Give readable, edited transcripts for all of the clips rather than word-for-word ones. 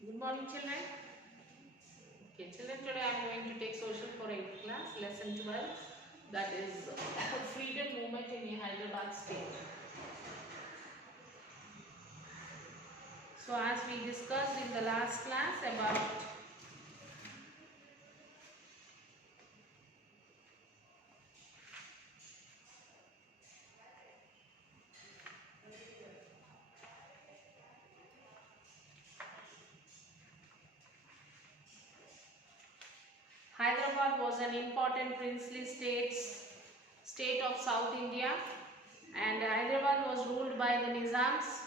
Good morning, children. Okay, children, today I am going to take social for 8th class, lesson 12, that is freedom movement in Hyderabad state. So, as we discussed in the last class about Hyderabad was an important princely state of South India, and Hyderabad was ruled by the Nizams.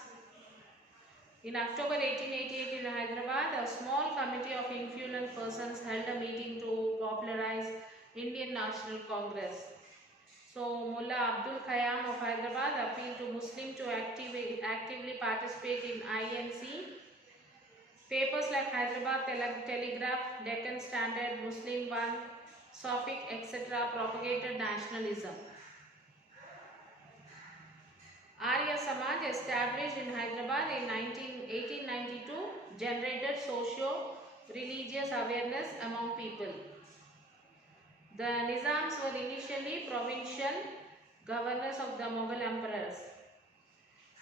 In October 1888 in Hyderabad, a small committee of influential persons held a meeting to popularize Indian National Congress. So, Mullah Abdul Khayyam of Hyderabad appealed to Muslims to actively participate in INC. Papers like Hyderabad Telegraph, Deccan Standard, Muslim One, Suffolk, etc. propagated nationalism. Arya Samaj, established in Hyderabad in 1892, generated socio-religious awareness among people. The Nizams were initially provincial governors of the Mughal emperors.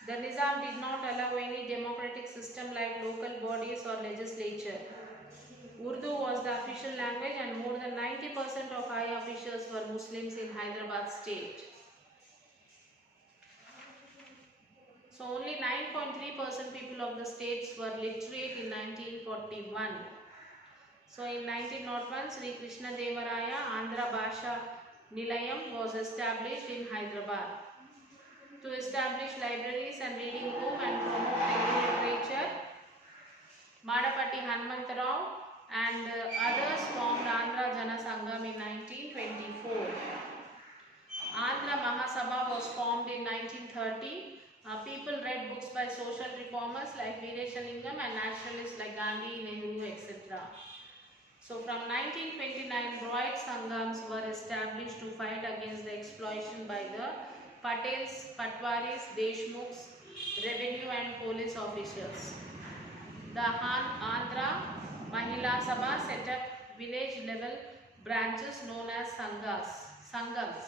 The Nizam did not allow any democratic system like local bodies or legislature. Urdu was the official language and more than 90% of high officials were Muslims in Hyderabad state. So only 9.3% people of the states were literate in 1941. So in 1901, Sri Krishna Devaraya Andhra Bhasha Nilayam was established in Hyderabad to establish libraries and reading room and promote Telugu literature. Madapatti Hanumantarao and others formed Andhra Jana Sangam in 1924. Andhra Mahasabha was formed in 1930. People read books by social reformers like Veerashalingam and nationalists like Gandhi, Nehru, etc. So from 1929, Rohit Sangams were established to fight against the exploitation by the Patels, Patwaris, Deshmukhs, revenue and police officials. The Andhra Mahila Sabha set up village level branches known as Sangams.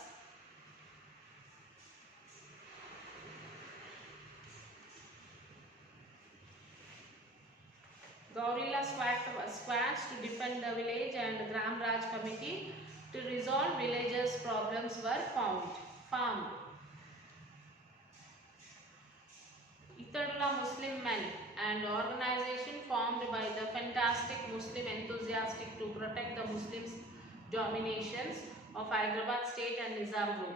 Gaurilla squads to defend the village and Gram Raj committee to resolve villagers' problems were formed. Ittadula Muslim Men, and organization formed by the fantastic Muslim enthusiastic to protect the Muslims' dominations of Hyderabad state and Nizam rule.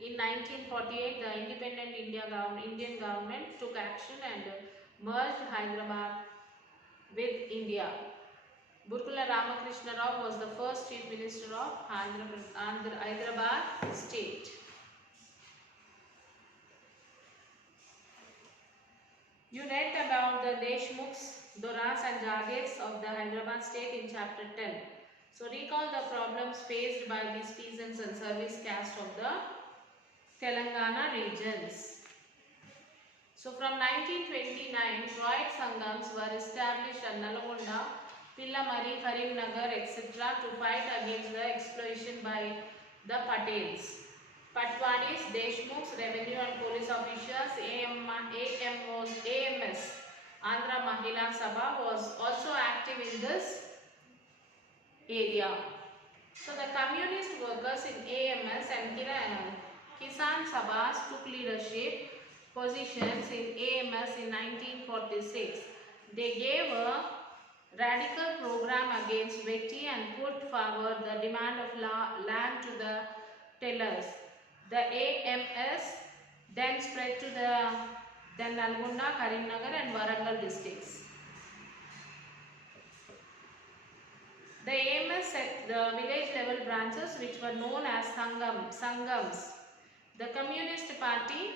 In 1948, the independent Indian government took action and merged Hyderabad with India. Burkula Ramakrishna Rao was the first chief minister of Hyderabad state. You read about the Deshmukhs, Doras and Jagirs of the Hyderabad state in chapter 10. So recall the problems faced by these peasants and service caste of the Telangana regions. So from 1929, Rohit Sangams were established at Nalgonda, Pillamari, Karimnagar, etc. to fight against the exploitation by the Patels. Patwanis, Deshmukhs, revenue and police officials, AMS, Andhra Mahila Sabha was also active in this area. So the communist workers in AMS and Kisan Sabhas took leadership positions in AMS in 1946. They gave a radical program against Vetti and put forward the demand of land to the tellers. The AMS then spread to the Nalgonda, Karimnagar and Warangal districts. The AMS set the village level branches which were known as Sangams. The Communist Party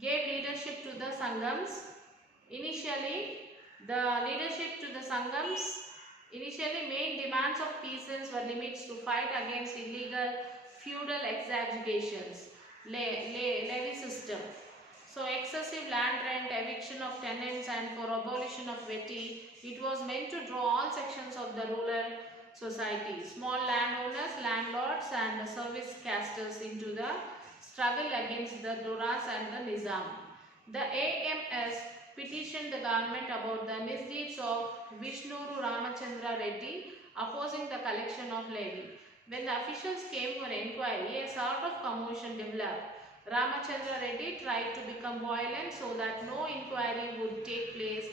gave leadership to the Sangams. Initially, the leadership to the Sangams made demands of peasants were limits to fight against illegal feudal exactions, levy system. So So excessive land rent, eviction of tenants and for abolition of Vetti, it was meant to draw all sections of the rural society, small landowners, landlords and service casters into the struggle against the Doras and the Nizam. The AMS petitioned the government about the misdeeds of Vishnuru Ramachandra Reddy opposing the collection of levy. When the officials came for inquiry, a sort of commotion developed. Ramachandra Reddy tried to become violent so that no inquiry would take place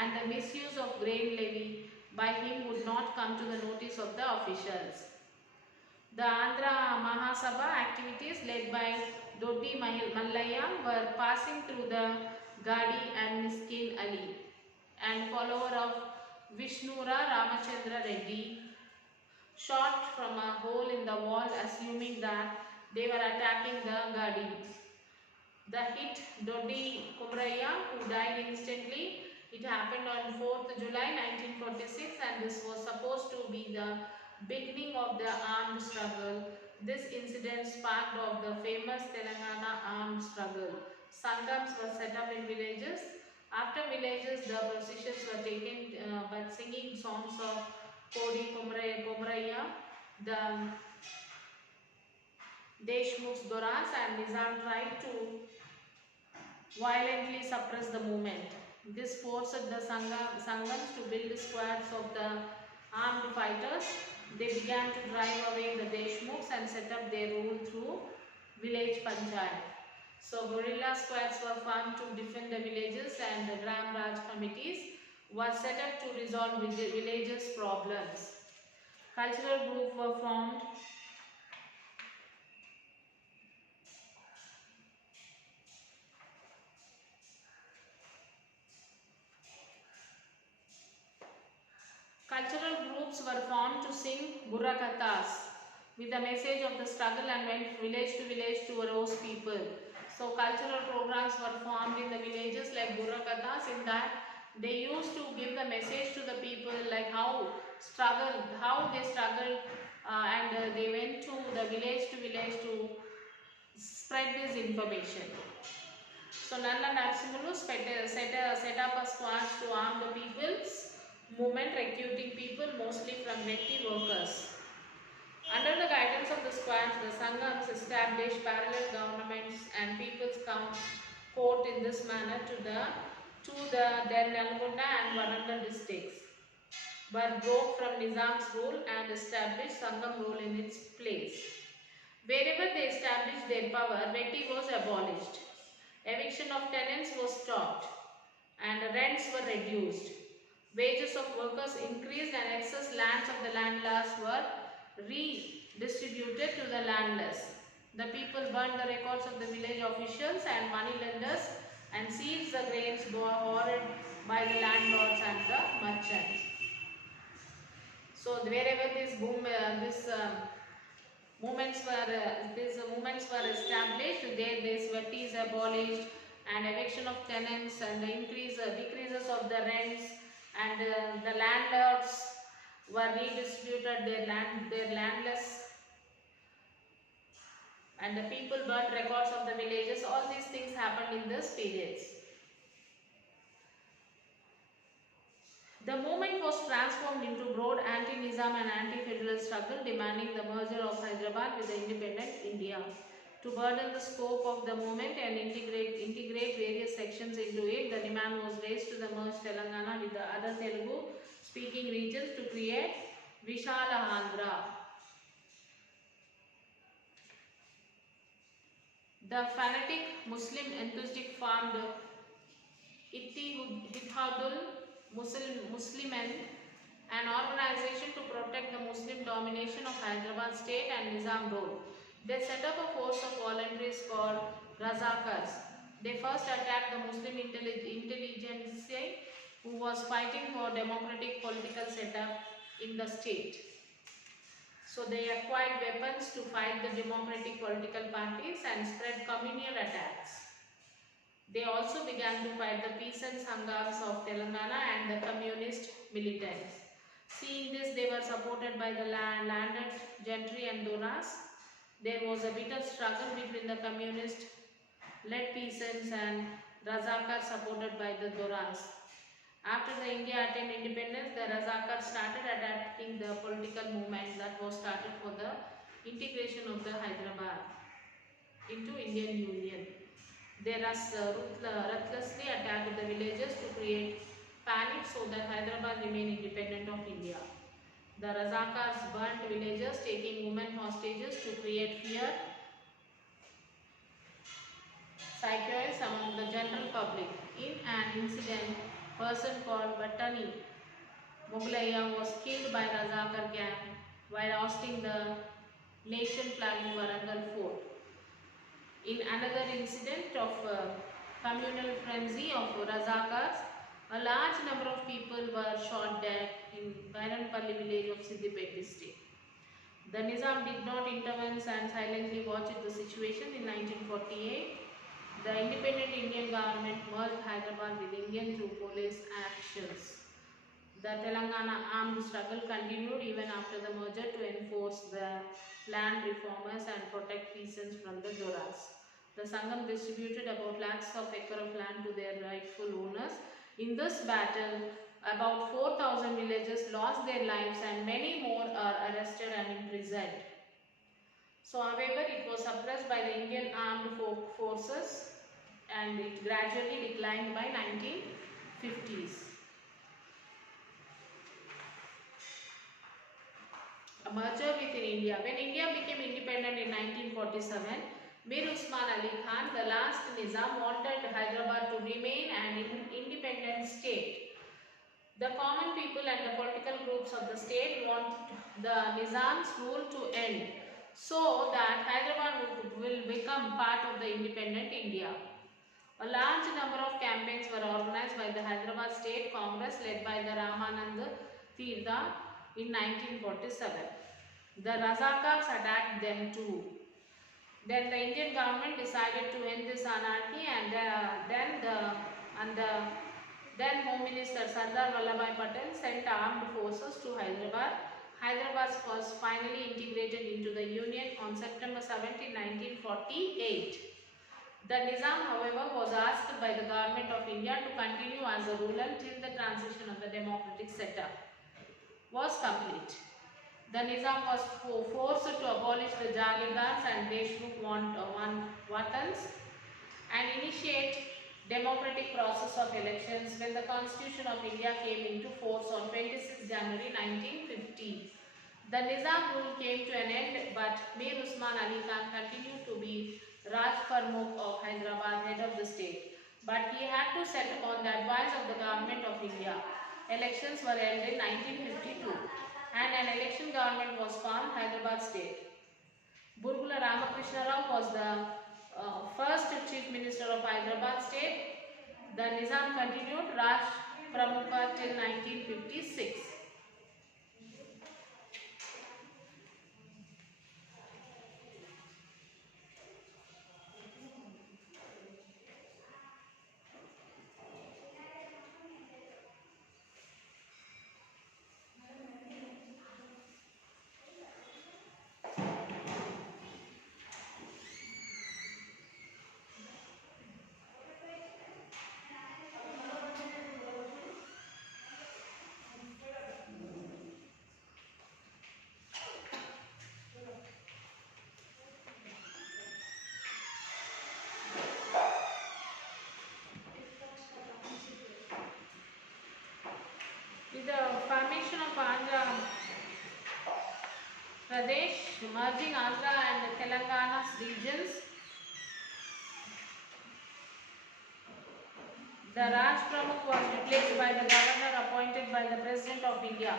and the misuse of grain levy by him would not come to the notice of the officials. The Andhra Mahasabha activities led by Doddi Mallayya were passing through the Gadi and Miskin Ali, and follower of Vishnura Ramachandra Reddy shot from a hole in the wall assuming that they were attacking the Gadi. The hit Doddi Kumraya, who died instantly. It happened on 4th July 1946 and this was supposed to be the beginning of the armed struggle. This incident sparked of the famous Telangana armed struggle. Sangams were set up in villages. After villages, the processions were taken but singing songs of Kodi Kumraya, the Deshmukhs, Doras and Nizam tried to violently suppress the movement. This forced the Sangams to build squads of the armed fighters. They began to drive away the Deshmukhs and set up their rule through village panchayat. So guerrilla squads were formed to defend the villages and the Gram Raj committees were set up to resolve villages' problems. Cultural groups were formed. Cultural groups were formed to sing Burrakathas with the message of the struggle and went village to village to roast people. So cultural programs were formed in the villages like Burrakathas, in that they used to give the message to the people like how they struggled and they went to the village to spread this information. So Nalla Narasimhulu set up a squad to arm the people's movement, recruiting people mostly from Vetti workers. Under the guidance of the squads, the Sangams established parallel governments and people's court in this manner to the Nalgonda and Warangal districts, but broke from Nizam's rule and established Sangam rule in its place. Wherever they established their power, Vetti was abolished. Eviction of tenants was stopped and rents were reduced. Wages of workers increased and excess lands of the landlords were redistributed to the landless. The people burned the records of the village officials and money lenders and seized the grains borrowed by the landlords and the merchants. So wherever these movements were established, there this Vetti is abolished and eviction of tenants and the decreases of the rents, and the landlords were redistributed their landless, and the people burned records of the villages. All these things happened in this periods. The movement was transformed into broad anti-Nizam and anti-federal struggle, demanding the merger of Hyderabad with the independent India. To broaden the scope of the movement and integrate various sections into it, the demand was raised to the merge Telangana with the other Telugu-speaking regions to create Vishala Andhra. The fanatic Muslim enthusiast formed Ittihadul Muslimin, an organization to protect the Muslim domination of Hyderabad state and Nizam rule. They set up a force of volunteers called Razakars. They first attacked the Muslim intelligentsia who was fighting for democratic political setup in the state. So they acquired weapons to fight the democratic political parties and spread communal attacks. They also began to fight the peasant Sangams of Telangana and the communist militants. Seeing this, they were supported by the landed gentry and Doras. There was a bitter struggle between the communist led peasants and Razakars supported by the Doras. After the India attained independence, the Razakars started attacking the political movement that was started for the integration of the Hyderabad into Indian Union. They ruthlessly attacked the villages to create panic so that Hyderabad remained independent of India. The Razakars burnt villages, taking women hostages to create fear, psychosis among the general public. In an incident, a person called Battani Mughlaiya was killed by Razakar gang while hoisting the nation flag in Warangal fort. In another incident of communal frenzy of Razakars, a large number of people were shot dead in Bairanpalli village of Siddipet district. The Nizam did not intervene and silently watched the situation. In 1948, the independent Indian government merged Hyderabad with Indian through police actions. The Telangana armed struggle continued even after the merger to enforce the land reformers and protect peasants from the Doras. The Sangam distributed about lakhs of acre of land to their rightful owners. In this battle, about 4,000 villagers lost their lives and many more are arrested and imprisoned. So, however, it was suppressed by the Indian armed forces and it gradually declined by 1950s. A merger within India. When India became independent in 1947, Mir Usman Ali Khan, the last Nizam, wanted Hyderabad to remain an independent state. The common people and the political groups of the state want the Nizam's rule to end so that Hyderabad will become part of the independent India. A large number of campaigns were organized by the Hyderabad State Congress led by the Ramanand Tirtha in 1947. The Razakars attacked them too. Then the Indian government decided to end this anarchy and then Home Minister Sardar Vallabhbhai Patel sent armed forces to Hyderabad. Hyderabad was finally integrated into the Union on September 17, 1948. The Nizam, however, was asked by the Government of India to continue as a ruler till the transition of the democratic setup was complete. The Nizam was forced to abolish the Jagirdars and Deshmukh Watans and initiate democratic process of elections when the Constitution of India came into force on 26 January 1950. The Nizam rule came to an end, but Mir Usman Ali Khan continued to be Raj Pramukh of Hyderabad, head of the state. But he had to set upon the advice of the Government of India. Elections were held in 1952 and an election government was formed, Hyderabad state. Burgula Ramakrishna Rao was the first chief minister of Hyderabad state. The Nizam continued Raj Pramukha till 1956. With the formation of Andhra Pradesh, merging Andhra and Telangana's regions, the Raj Pramukh was replaced by the governor appointed by the President of India.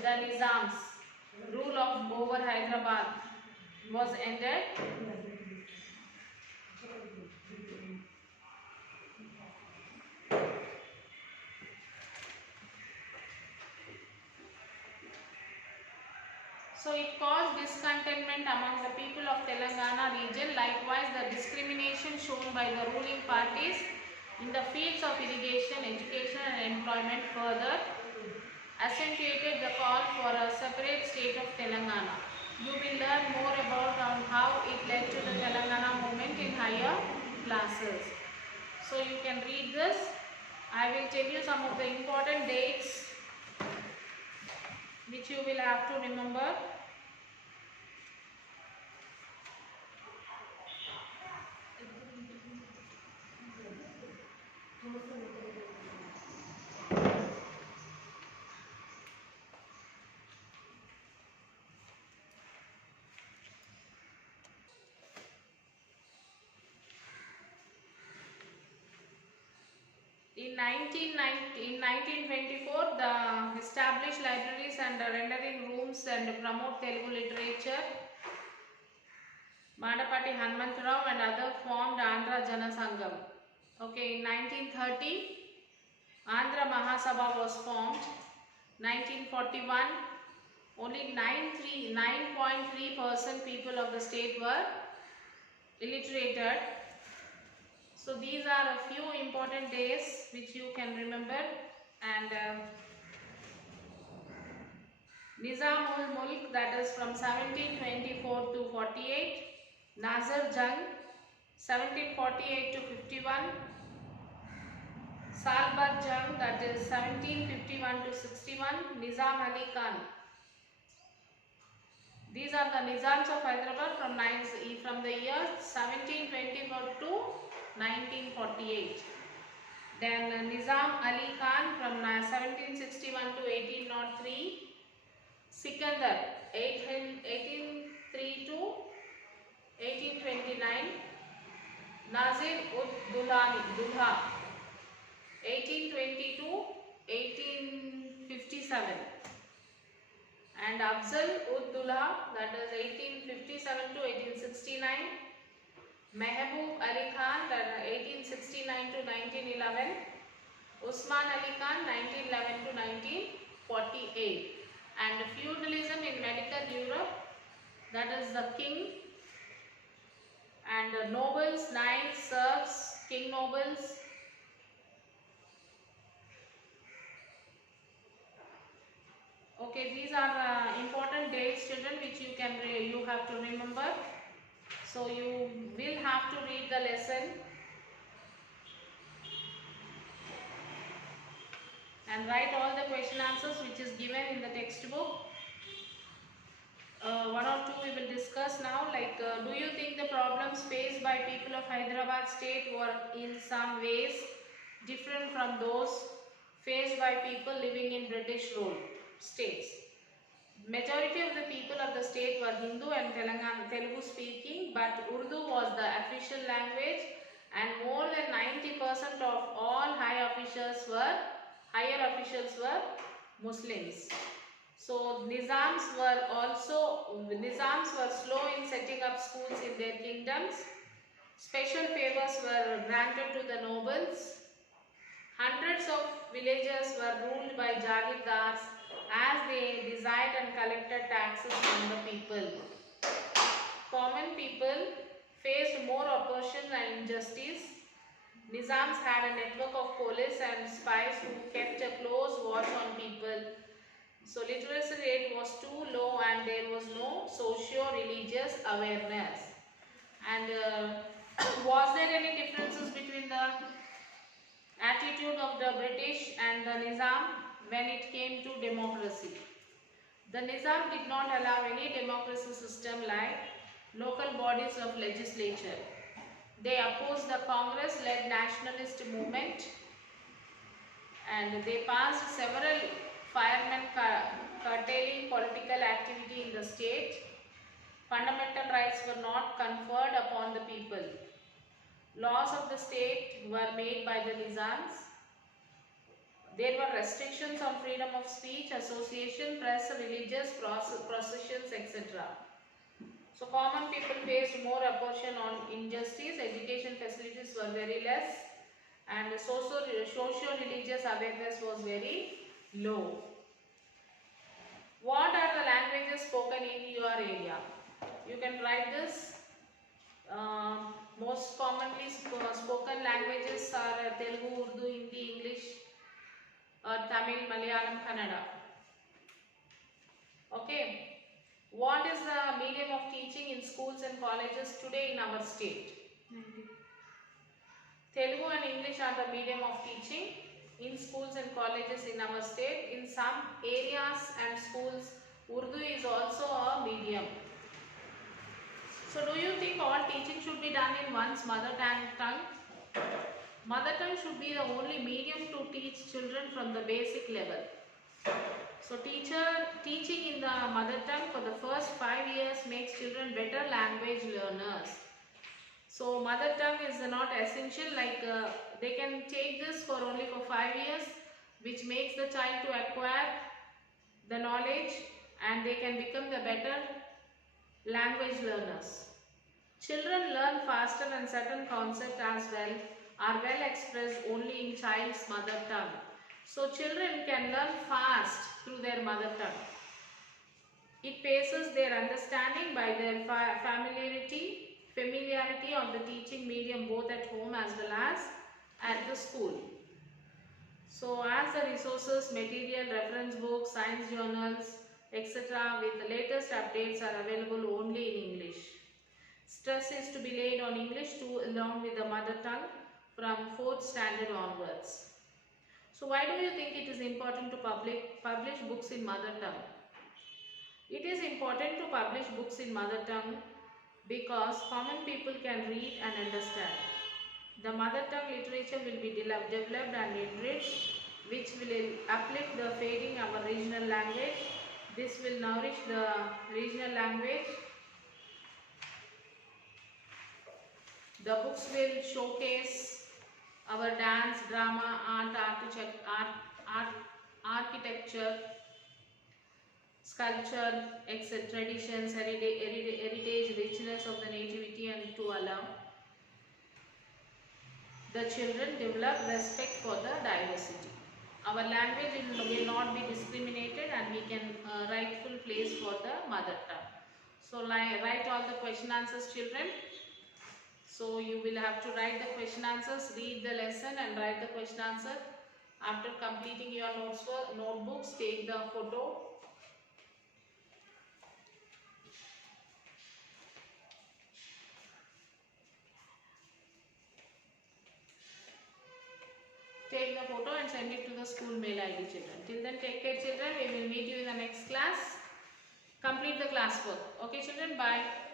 The Nizam's rule over Hyderabad was ended. So it caused discontentment among the people of Telangana region. Likewise, the discrimination shown by the ruling parties in the fields of irrigation, education and employment further accentuated the call for a separate state of Telangana. You will learn more about how it led to the Telangana movement in higher classes. So you can read this. I will tell you some of the important dates which you will have to remember. In 1924, the established libraries and rendering rooms and promote Telugu literature. Madapati Hanumantarao and other formed Andhra Jana Sangam. Okay, in 1930, Andhra Mahasabha was formed. 1941, only 9.3% people of the state were illiterated. So these are a few important days which you can remember. And Nizamul Mulk, that is from 1724 to 48. Nazir Jung, 1748 to 51. Salbat Jung, that is 1751 to 61. Nizam Ali Khan. These are the Nizams of Hyderabad from the year 1724 to 1948. Then Nizam Ali Khan from 1761 to 1803. Sikandar 1803 to 1829. Nazir ud Dulha 1820 to 1857. And Afzal ud Dulha, that is 1857 to 1869. Mehboob Ali Khan, that 1869 to 1911. Usman Ali Khan, 1911 to 1948. And feudalism in medical Europe, that is the king. And nobles, knights, serfs, king nobles. Okay, these are important dates, children, which you have to remember. So you will have to read the lesson and write all the question answers which is given in the textbook. One or two we will discuss now, like do you think the problems faced by people of Hyderabad state were in some ways different from those faced by people living in British rule states? Majority of the people of the state were Hindu and Telugu speaking, but Urdu was the official language, and more than 90% of all higher officials were Muslims. So Nizams were slow in setting up schools in their kingdoms. Special favors were granted to the nobles. Hundreds of villages were ruled by Jagirdars as they desired and collected taxes from the people. Common people faced more oppression and injustice. Nizams had a network of police and spies who kept a close watch on people. So literacy rate was too low and there was no socio-religious awareness. And was there any differences between the attitude of the British and the Nizam when it came to democracy? The Nizam did not allow any democracy system like local bodies of legislature. They opposed the Congress-led nationalist movement and they passed several firemen curtailing political activity in the state. Fundamental rights were not conferred upon the people. Laws of the state were made by the Nizams. There were restrictions on freedom of speech, association, press, religious processions, etc. So common people faced more oppression on injustice, education facilities were very less, and socio-religious awareness was very low. What are the languages spoken in your area? You can write this. Most commonly spoken languages are Telugu, Urdu, Hindi, English, Tamil, Malayalam, Kannada. Okay. What is the medium of teaching in schools and colleges today in our state? Telugu and English are the medium of teaching in schools and colleges in our state. In some areas and schools, Urdu is also a medium. So do you think all teaching should be done in one's mother tongue? Mother tongue should be the only medium to teach children from the basic level. So teaching in the mother tongue for the first 5 years makes children better language learners. So mother tongue is not essential, like they can take this for only for 5 years, which makes the child to acquire the knowledge and they can become the better language learners. Children learn faster and certain concepts as well are well expressed only in child's mother tongue. So children can learn fast through their mother tongue. It paces their understanding by their familiarity of the teaching medium both at home as well as at the school. So as the resources, material, reference books, science journals, etc. with the latest updates are available only in English. Stress is to be laid on English too along with the mother tongue from 4th standard onwards. So why do you think it is important to publish books in mother tongue? It is important to publish books in mother tongue because common people can read and understand. The mother tongue literature will be developed and enriched, which will uplift the fading our regional language. This will nourish the regional language. The books will showcase our dance, drama, architecture, sculpture, etc. traditions, heritage, richness of the nativity, and to allow the children develop respect for the diversity. Our language will not be discriminated and we can rightful place for the mother tongue. So write all the question answers, children. So you will have to write the question answers, read the lesson and write the question answer. After completing your notebooks, take the photo. Take the photo and send it to the school mail ID, children. Till then, take care, children. We will meet you in the next class. Complete the class work. Okay, children. Bye.